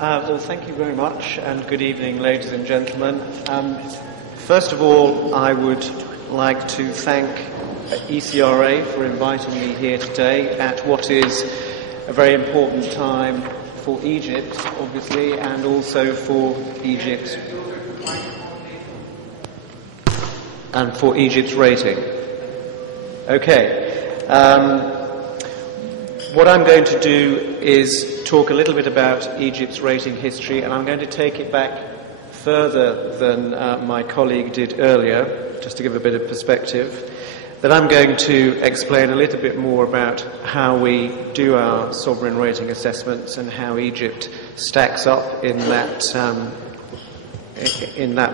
Well, thank you very much, and good evening, ladies and gentlemen. First of all, I would like to thank ECRA for inviting me here today at what is a very important time for Egypt, obviously, and also for Egypt's rating. Okay. What I'm going to do is talk a little bit about Egypt's rating history, and I'm going to take it back further than my colleague did earlier, just to give a bit of perspective. Then I'm going to explain a little bit more about how we do our sovereign rating assessments and how Egypt stacks up in that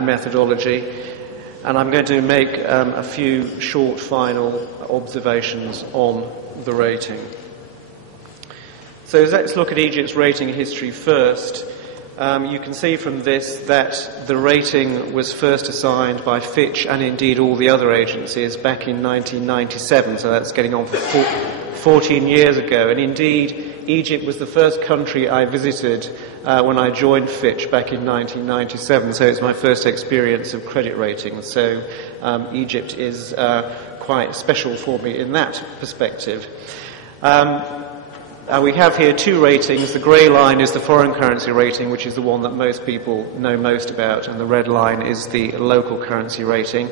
methodology. And I'm going to make a few short final observations on the rating. So let's look at Egypt's rating history first. You can see from this that the rating was first assigned by Fitch and indeed all the other agencies back in 1997, so that's getting on for 14 years ago. And indeed, Egypt was the first country I visited when I joined Fitch back in 1997, so it's my first experience of credit ratings. So Egypt is quite special for me in that perspective. We have here two ratings. The grey line is the foreign currency rating, which is the one that most people know most about, and the red line is the local currency rating.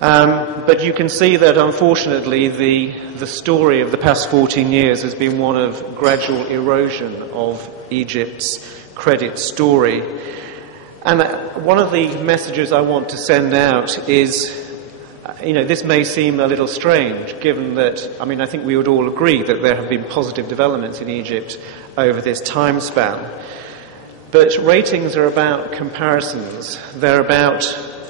But you can see that, unfortunately, the story of the past 14 years has been one of gradual erosion of Egypt's credit story. And one of the messages I want to send out is, this may seem a little strange, given that, I think we would all agree that there have been positive developments in Egypt over this time span. But ratings are about comparisons. They're about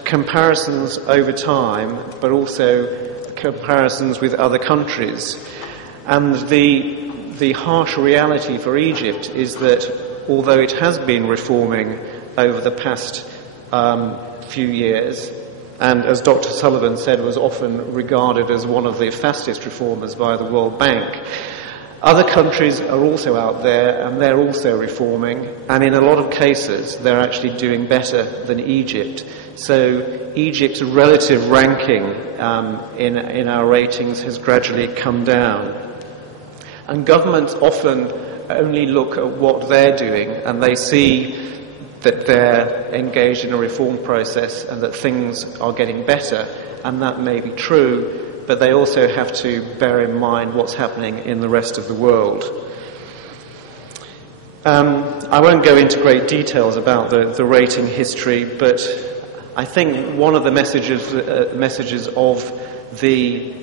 comparisons over time, but also comparisons with other countries. And the harsh reality for Egypt is that although it has been reforming over the past few years, and as Dr. Sullivan said, was often regarded as one of the fastest reformers by the World Bank, other countries are also out there and they're also reforming, and in a lot of cases they're actually doing better than Egypt. So Egypt's relative ranking in our ratings has gradually come down. And governments often only look at what they're doing, and they see that they're engaged in a reform process and that things are getting better, and that may be true, but they also have to bear in mind what's happening in the rest of the world. I won't go into great details about the rating history, but I think one of the messages of the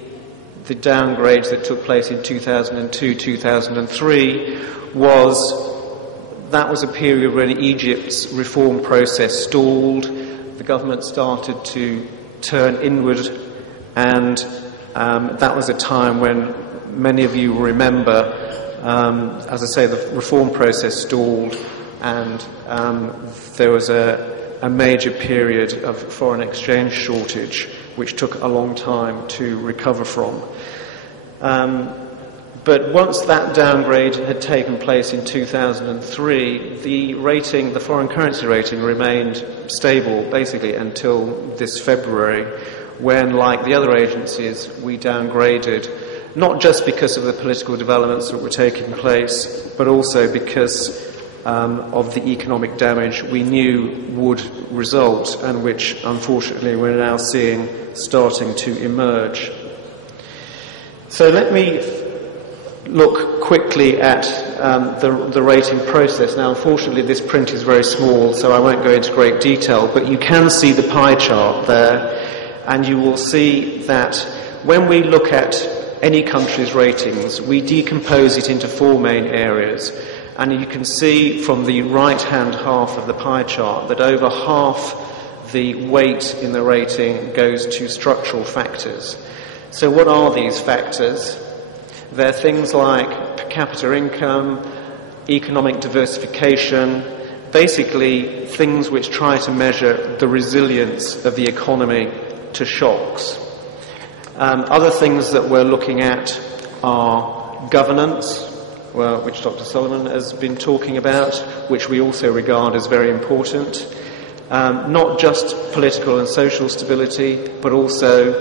downgrades that took place in 2002, 2003 that was a period when Egypt's reform process stalled, the government started to turn inward, and that was a time when many of you remember, as I say, the reform process stalled, and there was a major period of foreign exchange shortage, which took a long time to recover from. But once that downgrade had taken place in 2003, the foreign currency rating remained stable basically until this February, when, like the other agencies, we downgraded, not just because of the political developments that were taking place, but also because of the economic damage we knew would result, and which unfortunately we're now seeing starting to emerge. So let me look quickly at the rating process. Now, unfortunately, this print is very small, so I won't go into great detail, but you can see the pie chart there, and you will see that when we look at any country's ratings, we decompose it into four main areas. And you can see from the right-hand half of the pie chart that over half the weight in the rating goes to structural factors. So what are these factors? They're things like per capita income, economic diversification, basically things which try to measure the resilience of the economy to shocks. Other things that we're looking at are governance, which Dr. Solomon has been talking about, which we also regard as very important. Not just political and social stability, but also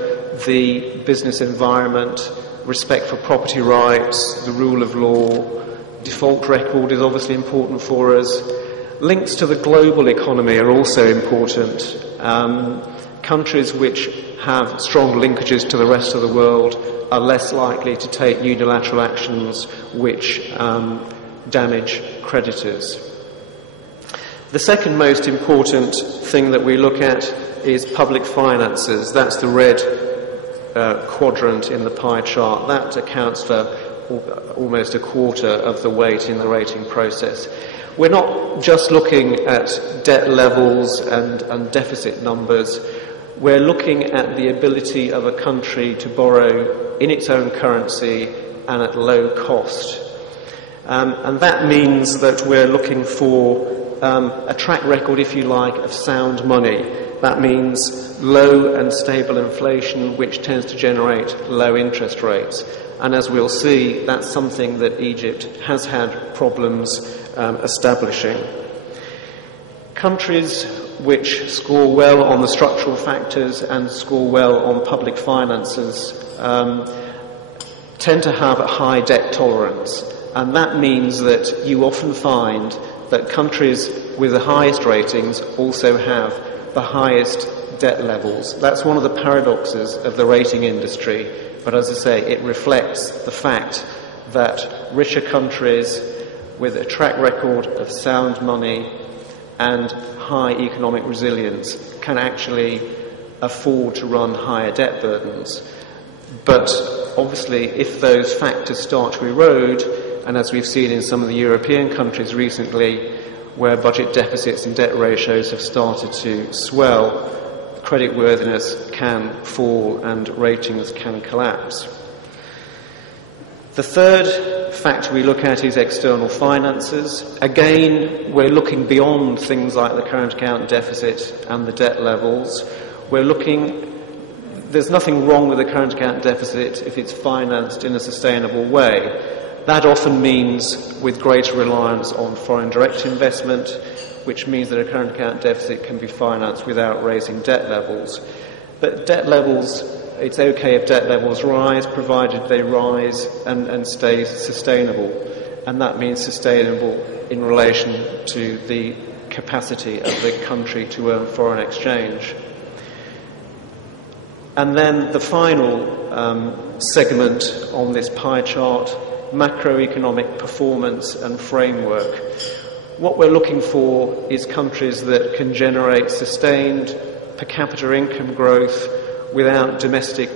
the business environment, respect for property rights, the rule of law. Default record is obviously important for us. Links to the global economy are also important. Countries which have strong linkages to the rest of the world are less likely to take unilateral actions which damage creditors. The second most important thing that we look at is public finances. That's the red quadrant in the pie chart. That accounts for almost a quarter of the weight in the rating process. We're not just looking at debt levels and deficit numbers. We're looking at the ability of a country to borrow in its own currency and at low cost. And that means that we're looking for a track record, if you like, of sound money. That means low and stable inflation, which tends to generate low interest rates. And as we'll see, that's something that Egypt has had problems establishing. Countries which score well on the structural factors and score well on public finances tend to have a high debt tolerance. And that means that you often find that countries with the highest ratings also have the highest debt levels. That's one of the paradoxes of the rating industry, but as I say, it reflects the fact that richer countries with a track record of sound money and high economic resilience can actually afford to run higher debt burdens. But obviously, if those factors start to erode, and as we've seen in some of the European countries recently, where budget deficits and debt ratios have started to swell, creditworthiness can fall and ratings can collapse. The third factor we look at is external finances. Again, we're looking beyond things like the current account deficit and the debt levels. There's nothing wrong with the current account deficit if it's financed in a sustainable way. That often means with greater reliance on foreign direct investment, which means that a current account deficit can be financed without raising debt levels. But debt levels, it's okay if debt levels rise, provided they rise and stay sustainable. And that means sustainable in relation to the capacity of the country to earn foreign exchange. And then the final segment on this pie chart, macroeconomic performance and framework. What we're looking for is countries that can generate sustained per capita income growth without domestic